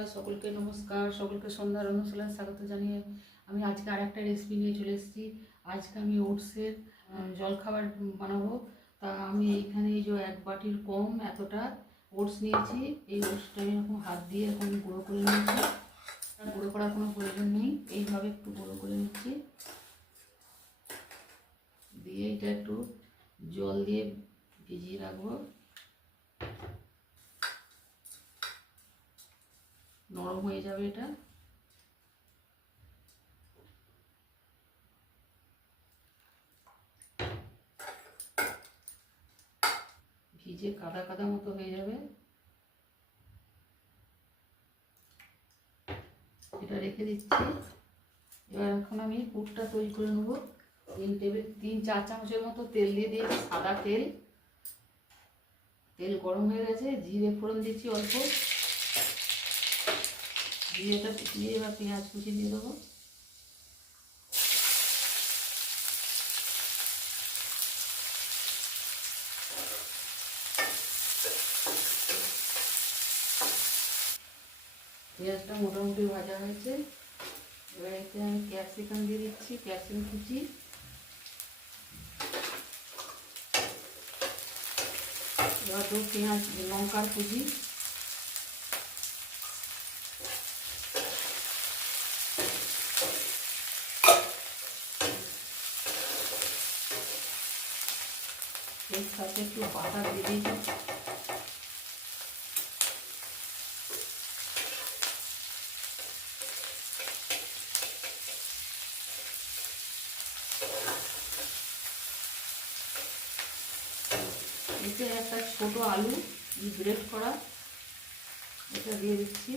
বন্ধুরা, সকলকে নমস্কার। সকলকে সন্ধ্যার অনুশীলনে স্বাগত জানিয়ে আমি আজকে আরেকটা রেসিপি নিয়ে চলে এসেছি। আজকে আমি ওটসের জলখাবার বানাবো। তা আমি এইখানে এই যে এক বাটির কম এতটা ওটস নিয়েছি। এই ওটসটা আমি এরকম হাত দিয়ে এখন গুঁড়ো করে নিয়েছি। গুঁড়ো করার কোনো প্রয়োজন নেই, এইভাবে একটু গুঁড়ো করে নিচ্ছি। দিয়ে এটা একটু জল দিয়ে ভিজিয়ে রাখবো, নরম হয়ে যাবে এটা। ভিজে কাদা কাদা মতো হয়ে যাবে, এটা রেখে দিচ্ছি। এবার এখন আমি পুরটা তৈরি করে নেবো। 3-4 চামচের মতো তেল দিয়ে দিয়েছি, সাদা তেল। তেল গরম হয়ে গেছে, জিরে ফোড়ন দিচ্ছি অল্প। জিরেটা দিয়ে এবার পেঁয়াজ কুচি দিয়ে দেবো। পেঁয়াজটা মোটামুটি ভাজা হয়েছে। এবার এতে আমি ক্যাপসিকাম দিয়ে দিচ্ছি, ক্যাপসিকাম কুচি। এবার তো পেঁয়াজ লঙ্কার কুচি। এর সাথে একটু বাটার দিয়ে দিয়েছি। এতে একটা ছোট আলু গ্রেট করা, এটা দিয়ে দিচ্ছি।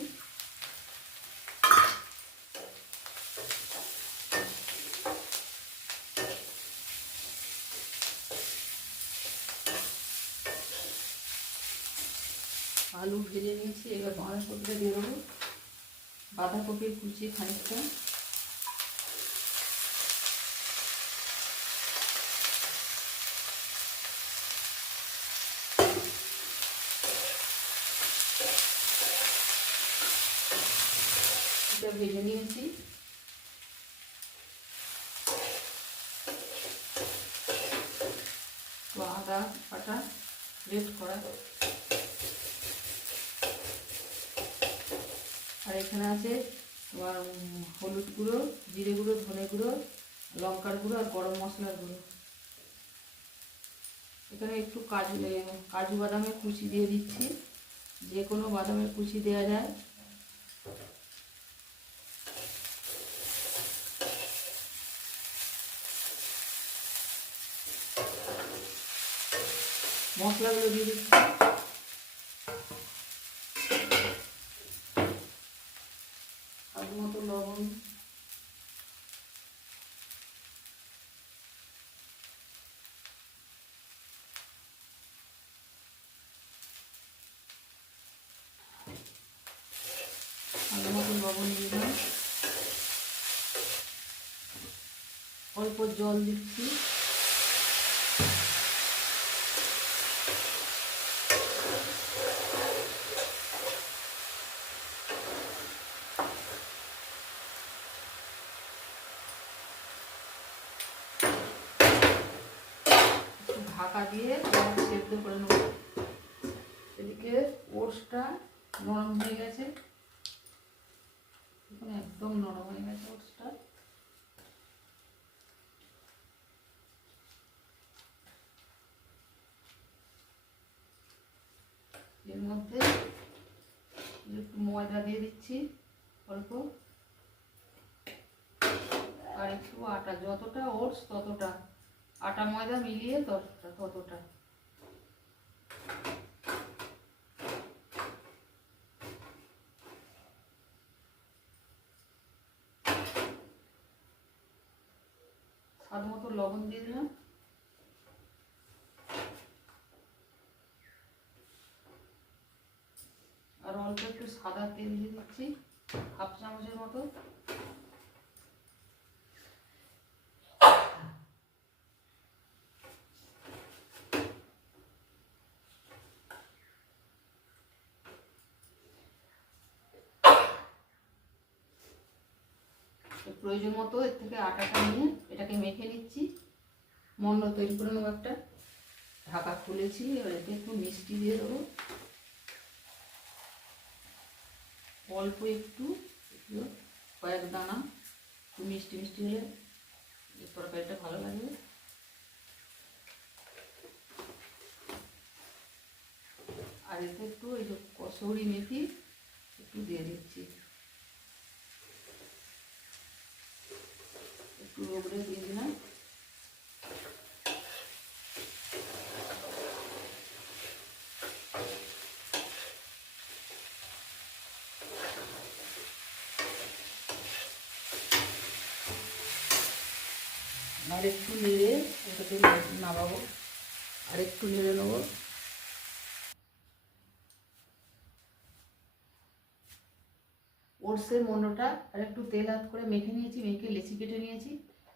আলু ভেজে নিয়েছি, এবার বাঁধাকপিটা দিয়ে দেবো। বাঁধাকপির কুচি খানিকটা। এটা ভেজে নিয়েছি। তো আদা বাটা গ্রেট করা, আর এখানে আছে তোমার হলুদ গুঁড়ো, জিরে গুঁড়ো, ধনে গুঁড়ো, লঙ্কার গুঁড়ো আর গরম মশলার গুঁড়ো। এখানে একটু কাজু বাদামের কুচি দিয়ে দিচ্ছি, যে কোনো বাদামের কুচি দেওয়া যায়। মশলাগুলো দিয়ে দিচ্ছি। স্বাদ মতো লবণ, দিয়ে দিলাম। অল্প জল দিচ্ছি। ঢাকা দিয়ে সেদ্ধ করে নেব। এদিকে ওটসটা নরম হয়ে গেছে, একদম নরম হয়ে গেছে ওটসটা। এর মধ্যে একটু ময়দা দিয়ে দিচ্ছি অল্প, আর একটু আটা। যতটা ওটস ততটা আটা, ময়দা মিলিয়ে ততটা। স্বাদ মতো লবণ দিয়ে দিলাম। আর অল্প একটু সাদা তেল দিয়ে দিচ্ছি, 1/2 চামচের মতো। প্রয়োজন মতো এর থেকে আটাটা নিয়ে এটাকে মেখে নিচ্ছি। মন্ড তৈরি করে নেবো একটা। ঢাকা খুলেছি, এবার এতে একটু মিষ্টি দিয়ে দেবো, অল্প একটু, কয়েক দানা, একটু মিষ্টি মিষ্টি হলে তরকারিটা ভালো লাগবে। আর এতে একটু এই যে কসুরি মেথি একটু দিয়ে দিচ্ছি, একটু রগড়ে দিয়ে দিলাম। আর একটু নেড়ে এটাকে নামাবো, আর একটু নেড়ে নেবো। ওটসের মন্ডটা আর একটু তেল হাত করে মেখে নিয়েছি, মেখে লেচি কেটে নিয়েছি।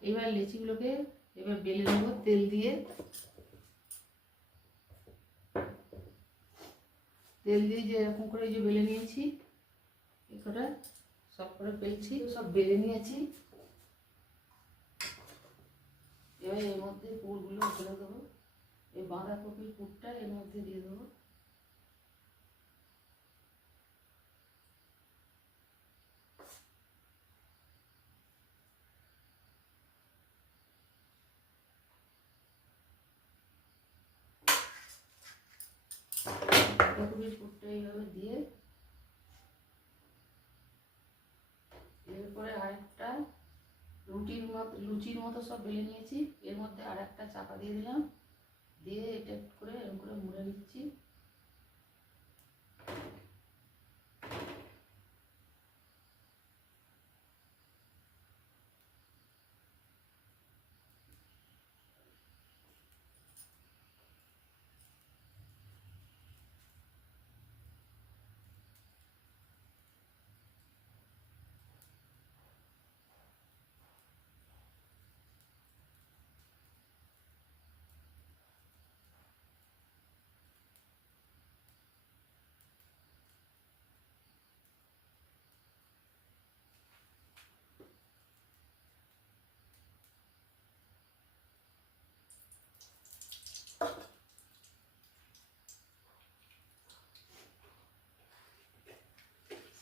এবার লেচিগুলোকে এবার বেলে নেবো তেল দিয়ে। তেল দিয়ে যে এরকম করে যে বেলে নিয়েছি, এটা সব করে বেলছি, সব বেলে নিয়েছি। এবার এর মধ্যে পুরগুলো ফেলে দেবো, এই বাঁধাকপির পুরটা এর মধ্যে দিয়ে দেবো। বাঁধাকপির পুরটা এইভাবে দিয়ে এরপরে আরেকটা লুচির মতো সব বেলে নিয়েছি, এর মধ্যে আর একটা চাপা দিয়ে দিলাম, দিয়ে এটা করে এরকম করে মুড়ে নিচ্ছি।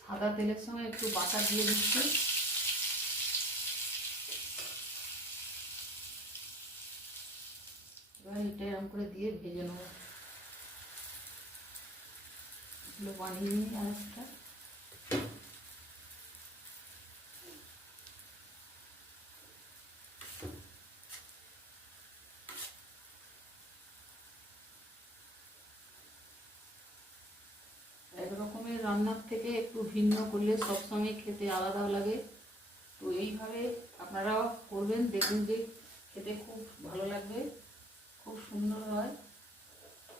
সাদা তেলের সঙ্গে একটু বাটার দিয়ে দিচ্ছি। এবার এটা এরকম করে দিয়ে ভেজে নেব। এগুলো বানিয়ে নিই আরেকটা। এক রকমের রান্নার থেকে একটু ভিন্ন করলে সবসময় খেতে আলাদা লাগে। তো এইভাবে আপনারাও করবেন, দেখবেন যে খেতে খুব ভালো লাগবে, খুব সুন্দর হয়।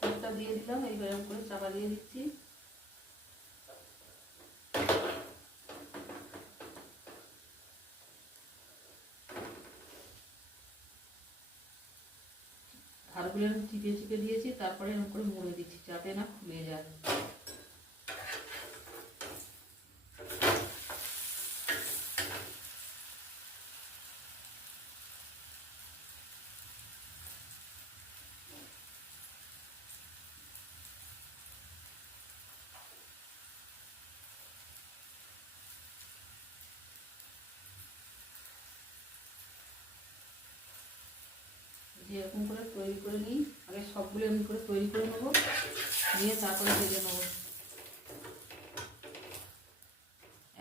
একটা দিয়ে দিলাম, এইবার এরকম করে চাপা দিয়ে দিচ্ছি। ধারগুলো এরকম চিপে চিপে দিয়েছি, তারপরে এরকম করে মুড়ে দিচ্ছি যাতে না খুলে যায়। যে এরকম করে তৈরি করে নিই, আগে সবগুলো এমনি করে তৈরি করে নেবো, নিয়ে তারপরে ভেজে নেবো।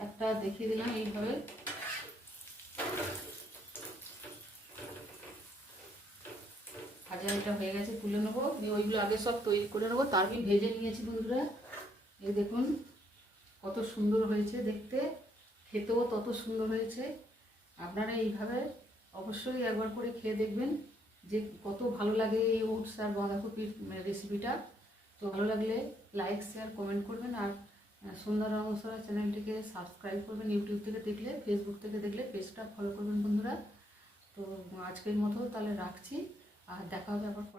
একটা দেখিয়ে দিলাম এইভাবে। ভাজা এটা হয়ে গেছে, তুলে নেবো, দিয়ে ওইগুলো আগে সব তৈরি করে নেবো, তারপরে ভেজে নিয়েছি বন্ধুরা। এই দেখুন কত সুন্দর হয়েছে দেখতে, খেতেও তত সুন্দর হয়েছে। আপনারা এইভাবে অবশ্যই একবার করে খেয়ে দেখবেন যে কত ভালো লাগে এই ওটস আর বাঁধাকপির রেসিপিটা। তো ভালো লাগলে লাইক শেয়ার কমেন্ট করবেন, আর সন্ধ্যা রামসরা চ্যানেলটিকে সাবস্ক্রাইব করবেন। ইউটিউব থেকে দেখলে, ফেসবুক থেকে দেখলে পেজটা ফলো করবেন বন্ধুরা। তো আজকের মতো তাহলে রাখছি, আর দেখা হবে আবার।